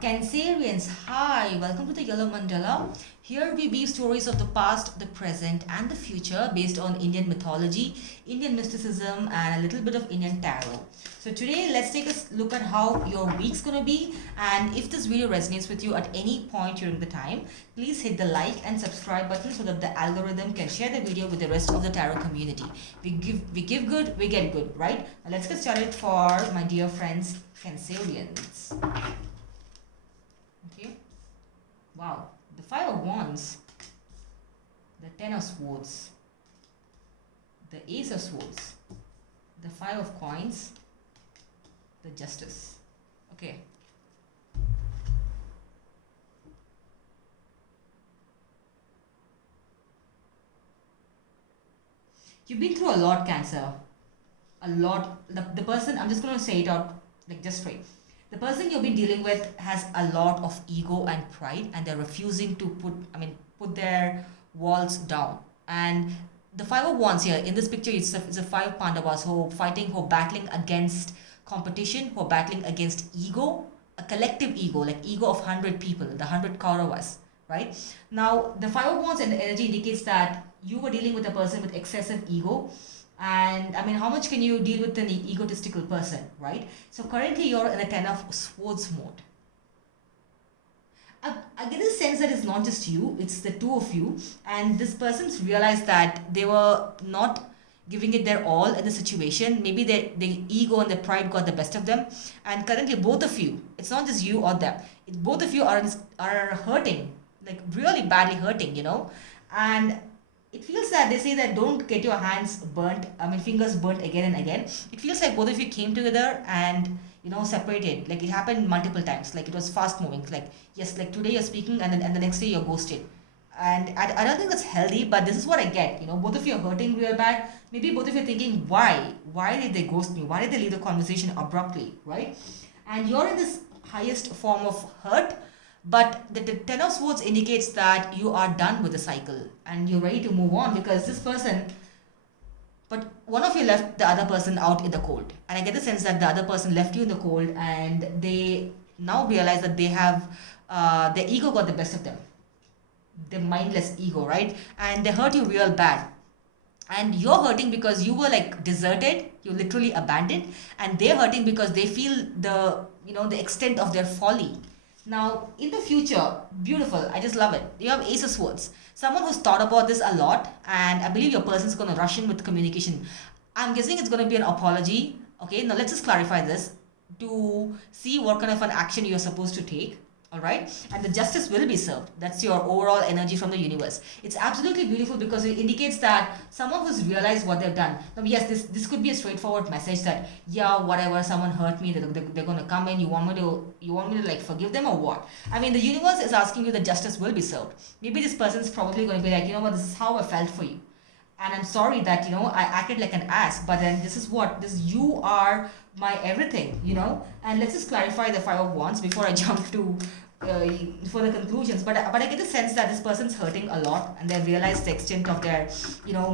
Cancerians, hi, welcome to the Yellow Mandala. Here we weave stories of the past, the present, and the future based on Indian mythology, Indian mysticism, and a little bit of Indian tarot. So today, let's take a look at how your week's gonna be. And if this video resonates with you at any point during the time, please hit the like and subscribe button so that the algorithm can share the video with the rest of the tarot community. We give good, we get good, right? Now let's get started for my dear friends, Cancerians. Okay. Wow. The Five of Wands, the Ten of Swords, the Ace of Swords, the Five of Coins, the Justice. Okay. You've been through a lot, Cancer. A lot. The person, I'm just going to say it out like just straight. The person you've been dealing with has a lot of ego and pride, and they're refusing to put their walls down. And the Five of Wands here in this picture, it's a five Pandavas who are fighting, who are battling against competition, who are battling against ego, a collective ego, like ego of 100 people, the 100 Kauravas, right? Now, the Five of Wands and the energy indicates that you were dealing with a person with excessive ego, and how much can you deal with an egotistical person, right? So currently you're in a Ten of Swords mode. I get the sense that it's not just you, it's the two of you, and this person's realized that they were not giving it their all in the situation. Maybe the ego and the pride got the best of them, and currently both of you, it's not just you or them, both of you are hurting, like really badly hurting, and it feels that they say that don't get your hands burnt, fingers burnt again and again. It feels like both of you came together and, separated. Like it happened multiple times. Like it was fast moving. Like, yes, like today you're speaking and the next day you're ghosted. And I don't think that's healthy, but this is what I get. Both of you are hurting real bad. Maybe both of you are thinking, why? Why did they ghost me? Why did they leave the conversation abruptly, right? And you're in this highest form of hurt, but the Ten of Swords indicates that you are done with the cycle and you're ready to move on, because this person, but one of you left the other person out in the cold. And I get the sense that the other person left you in the cold, and they now realize that they have, their ego got the best of them. The mindless ego, right? And they hurt you real bad. And you're hurting because you were like deserted, you literally abandoned, and they're hurting because they feel the extent of their folly. Now, in the future, beautiful, I just love it. You have Ace of Swords. Someone who's thought about this a lot, and I believe your person's going to rush in with communication. I'm guessing it's going to be an apology. Okay, now let's just clarify this to see what kind of an action you're supposed to take. All right, and the justice will be served. That's your overall energy from the universe. It's absolutely beautiful because it indicates that someone who's realized what they've done. Now, yes, this could be a straightforward message that, yeah, whatever, someone hurt me, they're gonna come in. You want me to like forgive them or what? The universe is asking you that justice will be served. Maybe this person's probably going to be like, you know what, this is how I felt for you, and I'm sorry that I acted like an ass, but then you are my everything, and let's just clarify the Five of Wands before I jump to for the conclusions. But I get the sense that this person's hurting a lot, and they've realized the extent of their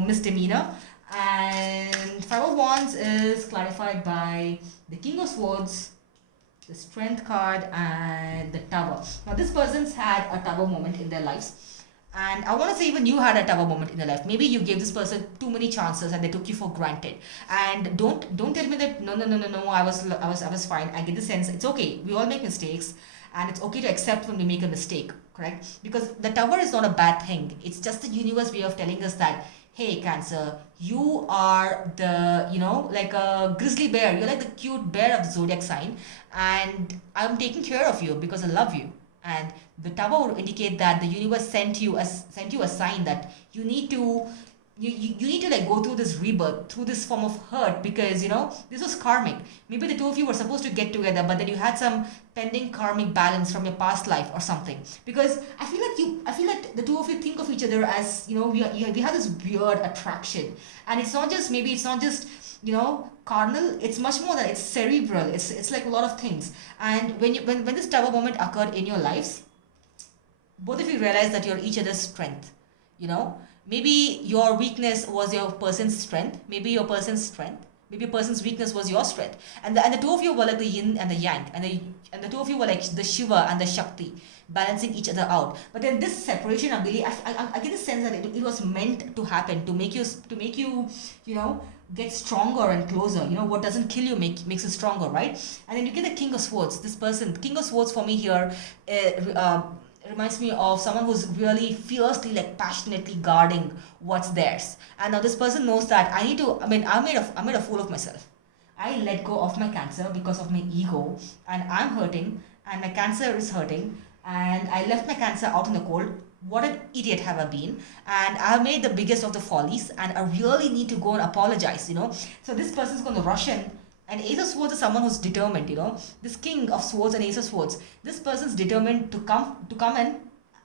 misdemeanor. And Five of Wands is clarified by the King of Swords, the Strength card, and the Tower. Now this person's had a Tower moment in their lives, and I want to say even you had a Tower moment in your life. Maybe you gave this person too many chances and they took you for granted. And don't tell me that no, I was fine. I get the sense it's okay. We all make mistakes, and it's okay to accept when we make a mistake, correct? Because the Tower is not a bad thing. It's just the universe way of telling us that, hey, Cancer, you are the, like a grizzly bear. You're like the cute bear of the zodiac sign, and I'm taking care of you because I love you. And the Tower would indicate that the universe sent you a sign that you need to like go through this rebirth, through this form of hurt, because this was karmic. Maybe the two of you were supposed to get together, but then you had some pending karmic balance from your past life or something. Because I feel like the two of you think of each other as we have this weird attraction, and it's not just carnal. It's much more than, it's cerebral. It's like a lot of things. And when this Tower moment occurred in your lives, both of you realized that you're each other's strength. Maybe your weakness was your person's strength. Maybe your person's strength Maybe a person's weakness was your strength, and the two of you were like the yin and the yang, and the two of you were like the Shiva and the Shakti, balancing each other out. But then this separation, I get the sense that it was meant to happen to make you, you know, get stronger and closer. You know, what doesn't kill you makes you stronger, right? And then you get the King of Swords. This person, King of Swords, for me here, reminds me of someone who's really fiercely, like passionately guarding what's theirs. And now this person knows that I need to. I mean, I made a fool of myself. I let go of my cancer because of my ego, and I'm hurting, and my cancer is hurting, and I left my cancer out in the cold. What an idiot have I been? And I've made the biggest of the follies, and I really need to go and apologize, you know. So this person's going to rush in. And Ace of Swords is someone who's determined, you know. This King of Swords and Ace of Swords, this person's determined to come and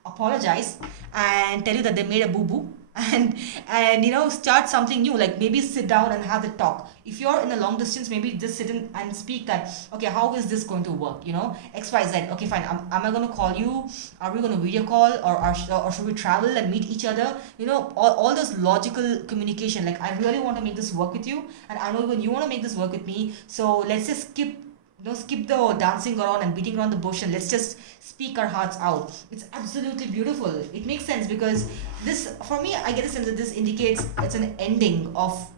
apologize and tell you that they made a boo boo, and you know, start something new. Like maybe sit down and have the talk. If you're in a long distance, maybe just sit in and speak that, okay, how is this going to work, you know, XYZ. Okay, fine, am I going to call you, are we going to video call, or should we travel and meet each other, you know, all those logical communication. Like, I really want to make this work with you, and I know even you want to make this work with me, so let's just skip the dancing around and beating around the bush, and let's just speak our hearts out. It's absolutely beautiful. It makes sense because this, for me, I get a sense that this indicates it's an ending of.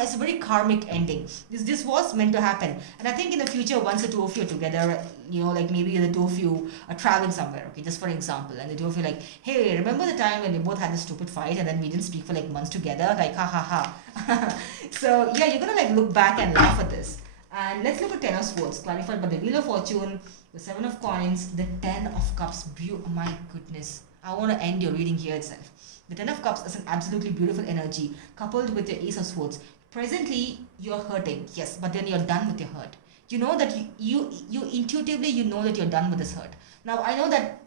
It's a very karmic ending. This was meant to happen, and I think in the future, once the two of you are together, you know, like maybe the two of you are traveling somewhere. Okay, just for example, and the two of you are like, hey, remember the time when we both had this stupid fight, and then we didn't speak for like months together? Like, ha ha ha. So yeah, you're gonna like look back and laugh at this. And let's look at Ten of Swords, clarified by the Wheel of Fortune, the Seven of Coins, the Ten of Cups. Oh my goodness. I want to end your reading here itself. The Ten of Cups is an absolutely beautiful energy, coupled with your Ace of Swords. Presently, you're hurting, yes, but then you're done with your hurt. You know that you intuitively, you know that you're done with this hurt. Now, I know that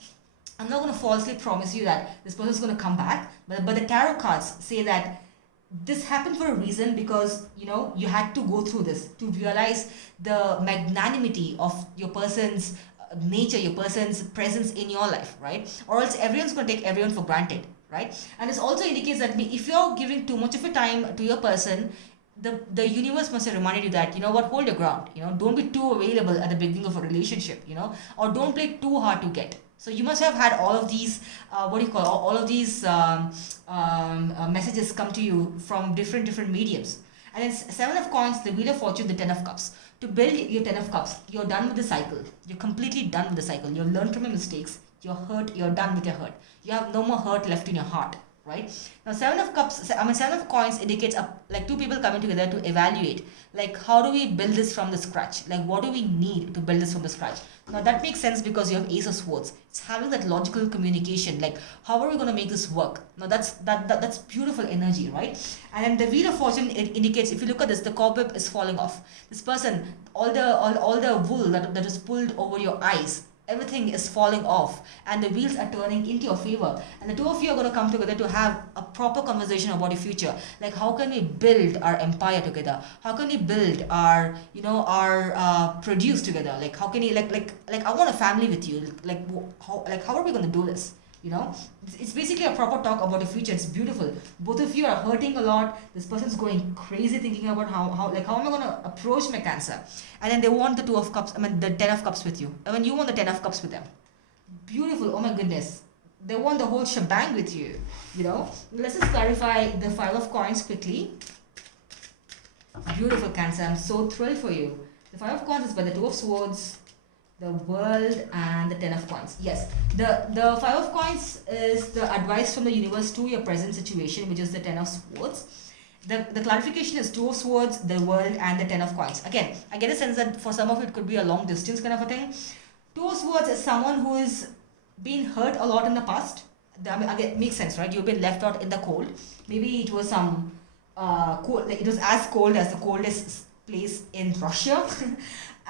I'm not going to falsely promise you that this person is going to come back, but the tarot cards say that this happened for a reason, because you know you had to go through this to realize the magnanimity of your person's nature, your person's presence in your life, right? Or else everyone's going to take everyone for granted, right? And this also indicates that if you're giving too much of your time to your person, the universe must have reminded you that, you know what, hold your ground, you know, don't be too available at the beginning of a relationship, you know, or don't play too hard to get. So you must have had all of these, all of these messages come to you from different mediums. And then Seven of Coins, the Wheel of Fortune, the Ten of Cups. To build your Ten of Cups, you're done with the cycle. You're completely done with the cycle. You've learned from your mistakes. You're hurt. You're done with your hurt. You have no more hurt left in your heart, right? Now, Seven of Coins indicates like two people coming together to evaluate, like, how do we build this from the scratch? Like, what do we need to build this from the scratch? Now, that makes sense because you have Ace of Swords. It's having that logical communication, like, how are we going to make this work? Now, that's beautiful energy, right? And then the Wheel of Fortune, it indicates, if you look at this, the cobweb is falling off. This person, all the wool that is pulled over your eyes, everything is falling off, and the wheels are turning into your favor, and the two of you are going to come together to have a proper conversation about your future. Like, how can we build our empire together? How can we build our, you know, our produce together? Like, how can you, like I want a family with you. Like how are we going to do this? You know, it's basically a proper talk about the future. It's beautiful. Both of you are hurting a lot. This person's going crazy thinking about how am I going to approach my cancer? And then they want the Two of Cups, the Ten of Cups with you. I mean, you want the Ten of Cups with them. Beautiful. Oh my goodness. They want the whole shebang with you. You know, let's just clarify the Five of Coins quickly. Beautiful, Cancer. I'm so thrilled for you. The Five of Coins is by the Two of Swords, the World, and the Ten of Coins. Yes, the Five of Coins is the advice from the universe to your present situation, which is the Ten of Swords. The clarification is Two of Swords, the World, and the Ten of Coins. Again, I get a sense that for some of it could be a long distance kind of a thing. Two of Swords is someone who is been hurt a lot in the past. I mean, again, it makes sense, right? You've been left out in the cold. Maybe it was some cold, like it was as cold as the coldest place in Russia.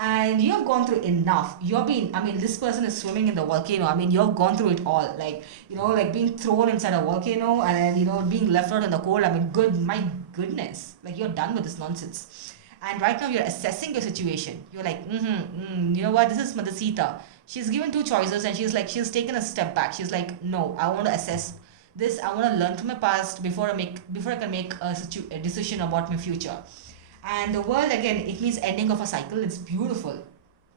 And you have gone through enough. This person is swimming in the volcano. I mean, you have gone through it all. Like, you know, like being thrown inside a volcano and then, you know, being left out in the cold. I mean, my goodness. Like, you're done with this nonsense. And right now you're assessing your situation. You're like, you know what? This is Madhusita. She's given two choices and she's taken a step back. She's like, no, I want to assess this. I want to learn from my past before I can make a decision about my future. And the world, again, it means ending of a cycle. It's beautiful.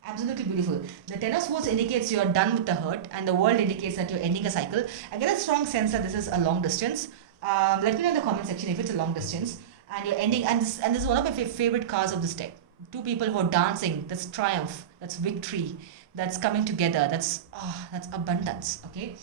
Absolutely beautiful. The Ten of Swords indicates you're done with the hurt, and the world indicates that you're ending a cycle. I get a strong sense that this is a long distance. Let me know in the comment section if it's a long distance and you're ending. And this is one of my favorite cards of this deck. Two people who are dancing. That's triumph. That's victory. That's coming together. That's abundance. Okay,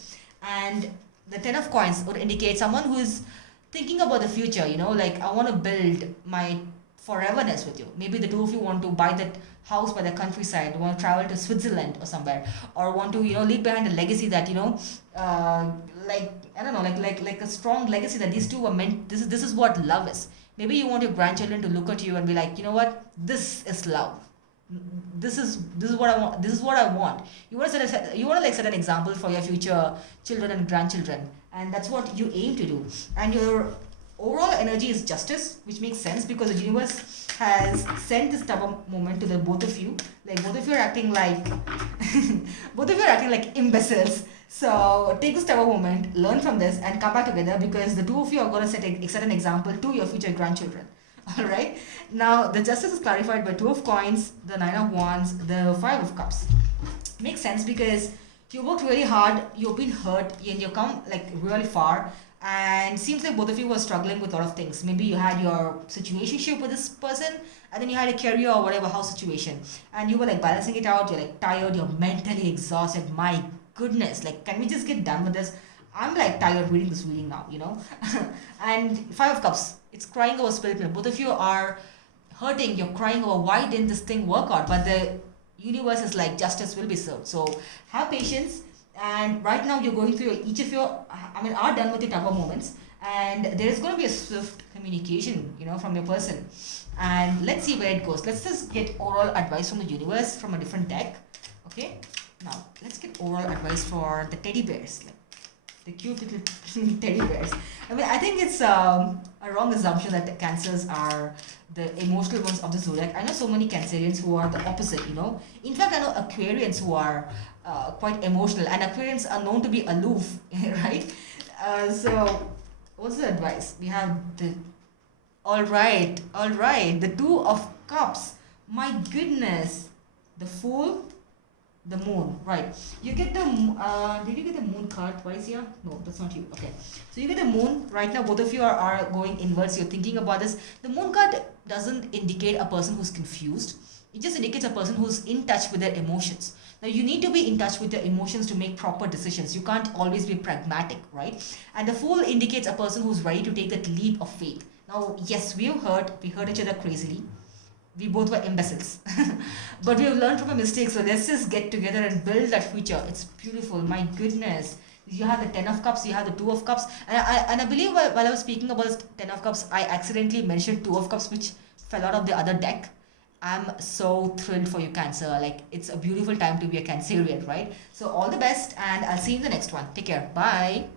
and the Ten of Coins would indicate someone who is thinking about the future. Like, I want to build my foreverness with you. Maybe the two of you want to buy that house by the countryside, want to travel to Switzerland or somewhere, or want to leave behind a legacy that like, I don't know, like a strong legacy that these two were meant. This is what love is. Maybe you want your grandchildren to look at you and be like, you know what, this is love. This is what I want. This is what I want. You want to set an example for your future children and grandchildren, and that's what you aim to do. And your overall energy is justice, which makes sense because the universe has sent this type of moment to the both of you. Like, both of you are acting like both of you are acting like imbeciles. So take this type of moment, learn from this, and come back together because the two of you are going to set an example to your future grandchildren. All right. Now the justice is clarified by Two of Coins, the Nine of Wands, the Five of Cups. Makes sense because you worked really hard, you've been hurt, and you've come like really far. And seems like both of you were struggling with a lot of things. Maybe you had your situationship with this person, and then you had a career or whatever house situation, and you were like balancing it out. You're like tired, you're mentally exhausted. My goodness, like, can we just get done with this? I'm like tired reading this reading now. And Five of Cups, it's crying over spilled milk. Both of you are hurting, you're crying over why didn't this thing work out, but the universe is like justice will be served. So have patience. And right now you're going through each of your are done with your tougher moments, and there is going to be a swift communication from your person. And let's see where it goes. Let's just get overall advice from the universe from a different deck. Okay, now let's get overall advice for the teddy bears, like the cute little teddy bears. I think it's a wrong assumption that the cancers are the emotional ones of the zodiac. I know so many cancerians who are the opposite. In fact, I know Aquarians who are quite emotional, and Aquarians are known to be aloof, right? So what's the advice? We have the all right, the Two of Cups. My goodness, the Fool, the Moon, right? You get the did you get the Moon card twice here? No, that's not you. Okay, so you get the Moon. Right now both of you are going inwards. You're thinking about this. The Moon card doesn't indicate a person who's confused. It just indicates a person who's in touch with their emotions. Now, you need to be in touch with your emotions to make proper decisions. You can't always be pragmatic, right? And the Fool indicates a person who's ready to take that leap of faith. Now, yes, we hurt each other crazily. We both were imbeciles. But we have learned from our mistakes. So let's just get together and build that future. It's beautiful. My goodness. You have the Ten of Cups, you have the Two of Cups. And I believe while I was speaking about this Ten of Cups, I accidentally mentioned Two of Cups, which fell out of the other deck. I'm so thrilled for you, Cancer. Like, it's a beautiful time to be a Cancerian, right? So all the best, and I'll see you in the next one. Take care. Bye.